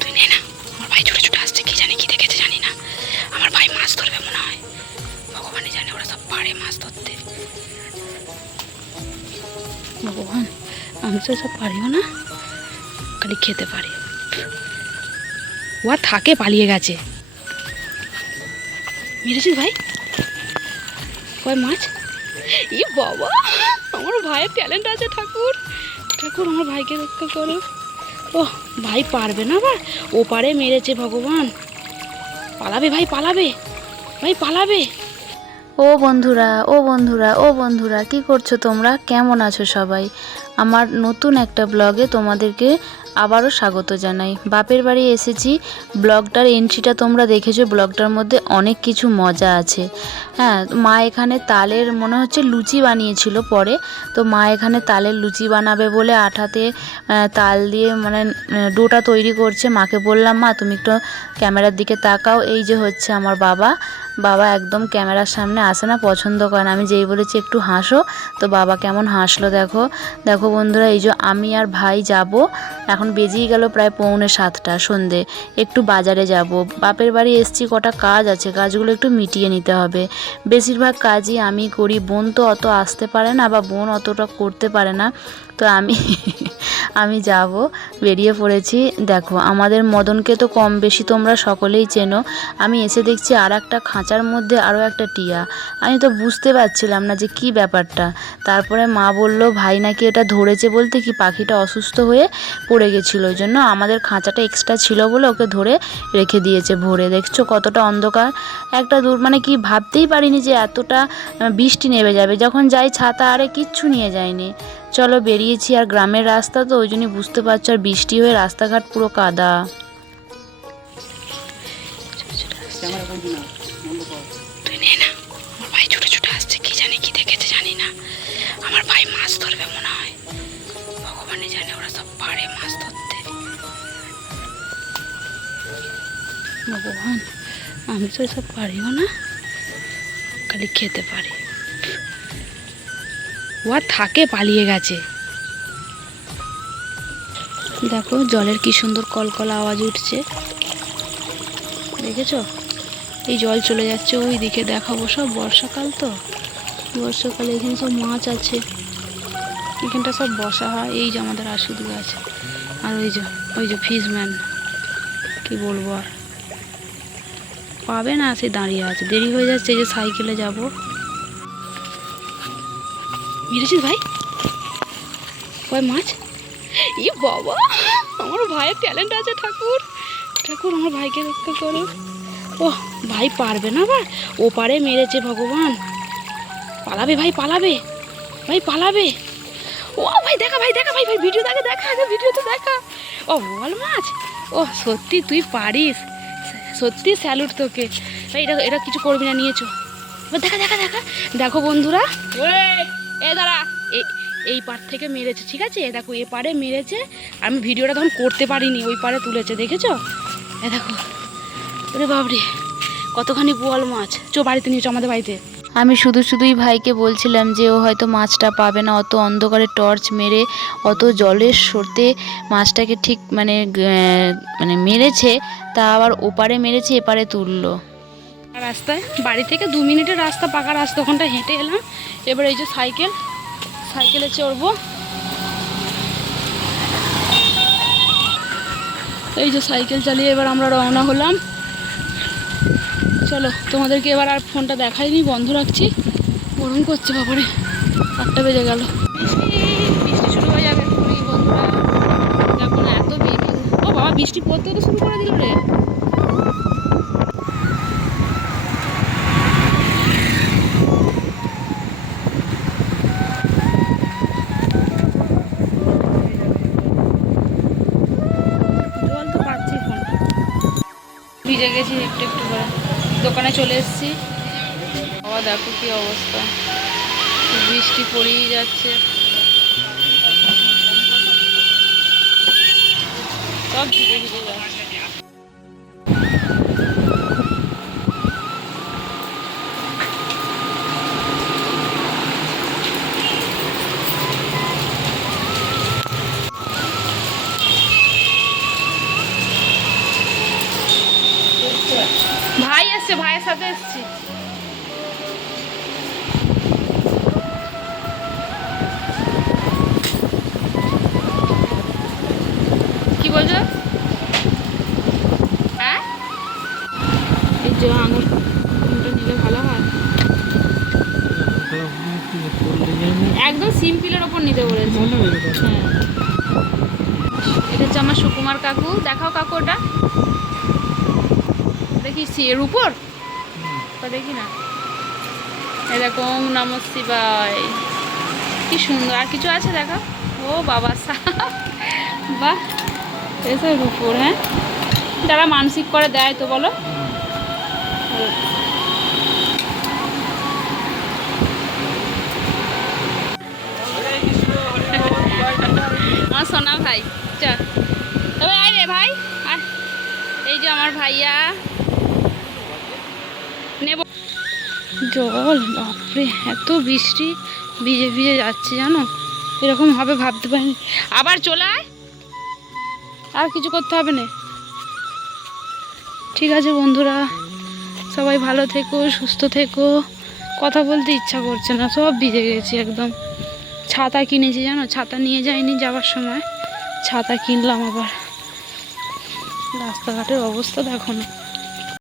তুই নে না, আমার ভাই আসছে, কি জানি জানি না। আমার ভাই মাছ ধরবে মনে হয়। ভগবানই জানে, ওরা সব পারে মাছ ধরতে। ভগবান, আমি তো সব পারিও না। খালি খেতে পারি। ও আর থাকে, পালিয়ে গেছে। মেরেছিস ভাই? কয় মাছ? ই বাবা, আমার ভাইয়ের ট্যালেন্ট আছে ঠাকুর। ঠাকুর, আমার ভাইকে রক্ষা করো। ও ভাই পারবে না আবার? ও পারে মেরেছে ভগবান। পালাবে ভাই পালাবে। ভাই, পালাবে। ও বন্ধুরা ও বন্ধুরা ও বন্ধুরা, কি করছ তোমরা? কেমন আছো সবাই? আমার নতুন একটা ব্লগে তোমাদেরকে আবারও স্বাগত জানাই। বাপের বাড়ি এসেছি। ব্লগটার এন্ট্রিটা তোমরা দেখেছ। ব্লগটার মধ্যে অনেক কিছু মজা আছে। হ্যাঁ মা এখানে তালের মনে হচ্ছে লুচি বানিয়েছিল পরে। তো মা এখানে তালের লুচি বানাবে বলে আঠাতে তাল দিয়ে মানে ডোটা তৈরি করছে। মাকে বললাম, মা, তুমি একটু ক্যামেরার দিকে তাকাও। এই যে হচ্ছে আমার বাবা। বাবা একদম ক্যামেরার সামনে আসে না, পছন্দ করে আমি যেই বলেছি, একটু হাসো। তো বাবা কেমন হাসলো দেখো। দেখো বন্ধুরা, এই যে আমি আর ভাই যাব। এখন বেজেই গেল প্রায় পৌনে সাতটা, সন্ধে। একটু বাজারে যাব। বাপের বাড়ি এসছি, কটা কাজ আছে, কাজগুলো একটু মিটিয়ে নিতে হবে। বেশিরভাগ কাজই আমি করি। বোন তো অত আসতে পারে না বা বোন অতটা করতে পারে না। তো আমি আমি যাব, বেরিয়ে পড়েছি। দেখো, আমাদের মদনকে তো কম বেশি তোমরা সকলেই চেনো। আমি এসে দেখছি আর একটা খাঁচার মধ্যে আরও একটা টিয়া। আমি তো বুঝতে পারছিলাম না যে কি ব্যাপারটা। তারপরে মা বলল, ভাই নাকি এটা ধরেছে বলতে কি পাখিটা অসুস্থ হয়ে পড়ে গেছিল। ওই জন্য আমাদের খাঁচাটা এক্সট্রা ছিল বলে ওকে ধরে রেখে দিয়েছে ভরে। দেখছ কতটা অন্ধকার। একটা দূর মানে কি ভাবতেই পারিনি যে এতটা বৃষ্টি নেমে যাবে। যখন যাই ছাতা আরে কিচ্ছু নিয়ে যায়নি। চলো বেরিয়েছি আর গ্রামের রাস্তা তো, ওই জন্যই বুঝতে পারছ, আর বৃষ্টি হয়ে রাস্তাঘাট পুরো কাদা। ভগবান, আমি তো এসব পারিও না। খালি খেতে পারি। ও আর থাকে পালিয়ে গেছে। দেখো, জলের কি সুন্দর কলকলা আওয়াজ উঠছে। দেখেছ? এই জল চলে যাচ্ছে ওই দিকে, দেখাবো সব বর্ষাকাল তো। বর্ষাকালে এখানে সব মাছ আছে। এখানটা সব বসা হয়। এই যে আমাদের আশুদ গাছ। আর ওই যে ওই যে ফিশম্যান কি বলব আর? পাবে না, সে দাঁড়িয়ে আছে। দেরি হয়ে যাচ্ছে যে সাইকেলে যাব। মেরেছিস ভাই? কয় মাছ? ই বাবা, আমার ভাইয়ের ট্যালেন্ট আছে ঠাকুর। ঠাকুর, আমার ভাইকে রক্ষা করো। ও ভাই পারবে না বা ও পারে মেরেছে ভগবান। পালাবে ভাই পালাবে। ভাই, পালাবে। ও ভাই, দেখা ভাই দেখা ভাই ভাই ভিডিও দেখা দেখা, আগে ভিডিওতে দেখা। ও, বল মাছ। ও সত্যি তুই পারিস। সত্যি স্যালুট তোকে। ভাই, এটা এটা কিছু করবি না নিয়েছো দেখা দেখা দেখা। দেখো বন্ধুরা। এ দাঁড়া এই পার থেকে মেরেছে, ঠিক আছে? এ দেখো, এ পারে মেরেছে, আমি ভিডিওটা তখন করতে পারিনি, ওই পারে তুলেছে, দেখেছ? এ দেখো, ওরে বাবরে কতখানি বোয়াল মাছ। চো, বাড়িতে নিয়েছো আমাদের বাড়িতে। আমি শুধু শুধুই ভাইকে বলছিলাম যে ও হয়তো মাছটা পাবে না, অত অন্ধকারে টর্চ মেরে, অত জলের স্রোতে মাছটাকে ঠিক মানে মানে মেরেছে, তা আবার ওপারে মেরেছে, এপারে তুললো। রাস্তায়। বাড়ি থেকে দু মিনিটের রাস্তা, পাকা রাস্তা, ওখানটা হেঁটে এলাম। এবার এই যে সাইকেল, সাইকেলে চড়বো। এই যে সাইকেল চালিয়ে এবার আমরা রওনা হলাম। চলো, তোমাদেরকে এবার আর ফোনটা দেখাইনি, বন্ধ রাখছি। গরম করছে, বাবারে। আটটা বেজে গেল। বৃষ্টি শুরু হয়ে যাবে এক্ষুনি বন্ধুরা। দেখো না, এত ও বাবা, বৃষ্টি পড়তে তো শুরু করে দিল রে। ভিজে গেছি একটু একটু করে। দোকানে চলে এসেছি। বাবা, দেখো কি অবস্থা। বৃষ্টি পড়েই যাচ্ছে। সব ভিজে ভিজে যাচ্ছে। এসছে এসছি। কি বলছো? হ্যাঁ? এই যে আঙুর কোনটা নিলে ভালো হয়। একদম সিম্পলের ওপর নিতে বলেছে। হ্যাঁ এটা হচ্ছে আমার সুকুমার কাকু। দেখাও কাকু ওটা। দেখি এর উপর? ওটা দেখি না। এরকম নম শিবায়। কি সুন্দর। আর কিছু আছে দেখা? ও বাবা সা। বাহ। এসব হ্যাঁ? যারা মানসিক করে, দেয় তো বলো। আমার সোনা ভাই চল তবে আয় রে ভাই আর এই যে আমার ভাইয়া। জল, বাপরে, এত বৃষ্টি, ভিজে ভিজে যাচ্ছে জানো? এরকম হবে, ভাবতে পারিনি। আবার চলে আয়। আর কিছু করতে হবে না। ঠিক আছে বন্ধুরা, সবাই ভালো থেকো, সুস্থ থেকো। কথা বলতে ইচ্ছা করছে না, সব ভিজে গেছি একদম। ছাতা কিনেছি জানো? ছাতা নিয়ে যাইনি যাওয়ার সময়। ছাতা কিনলাম আবার। রাস্তাঘাটের অবস্থা দেখো না।